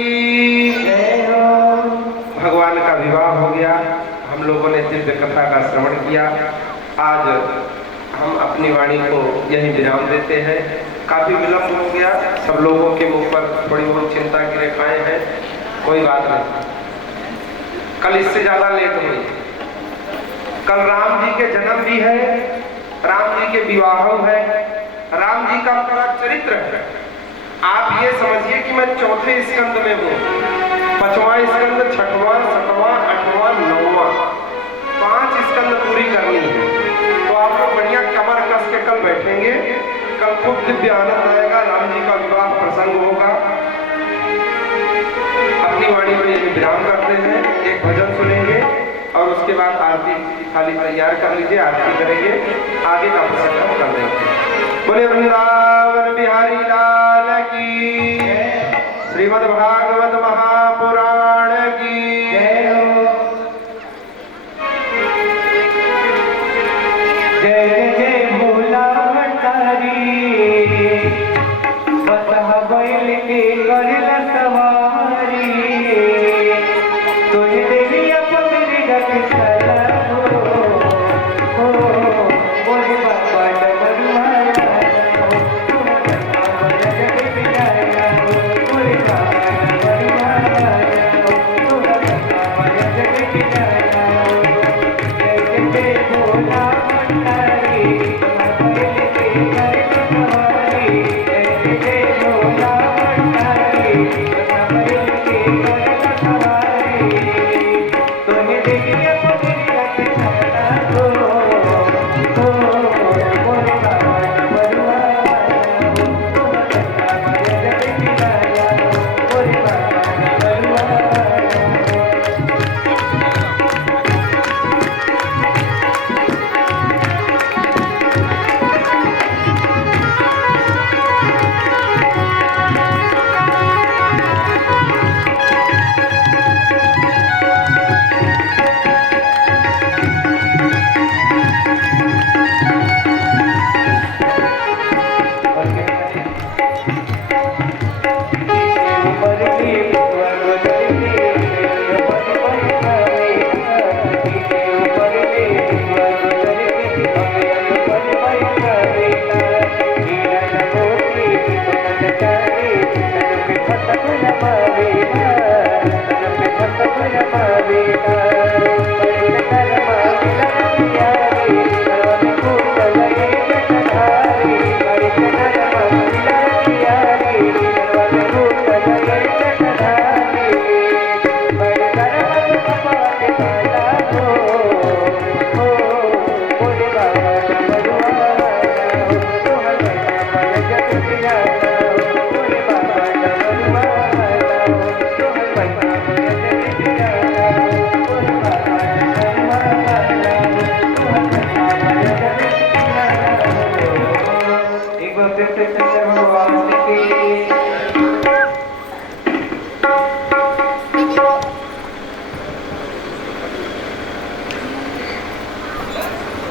की जय हो। भगवान का विवाह हो गया, हम लोगों ने दिव्य कथा का श्रवण किया। आज हम अपनी वाणी को यही विराम देते हैं। काफी विलंब हो गया, सब लोगों के मुंह पर थोड़ी बहुत चिंता की रेखाएं हैं, कोई बात नहीं, कल इससे ज्यादा लेट हुई। कल राम जी के जन्म भी है, राम जी के विवाह है, राम जी का पूरा चरित्र है। आप ये समझिए कि मैं चौथे स्कंद में हूँ, 5वां स्कंद, 6वां, 7वां, 8वां, 9वां, 5 स्कंद पूरी करनी है। तो आप लोग बढ़िया कमर कस के कल बैठेंगे, कल खूब दिव्य आनंद आएगा, राम जी का विवाह प्रसंग होगा। अपनी वाणी को यही विराम करते हैं, एक भजन सुनेंगे और उसके बाद आरती की थाली तैयार कर लीजिए, आरती करेंगे, आगे का प्रसंग हम कर देंगे। बोले वृंदावन बिहारी लाल की, श्रीमद् भागवत महापुराण की जय हो। जय जय भोला भंडारी, बसहा बैल के करेला सवारी, तुझे देवी अपनी गति सला हो बोले बाबा डमरुआ पर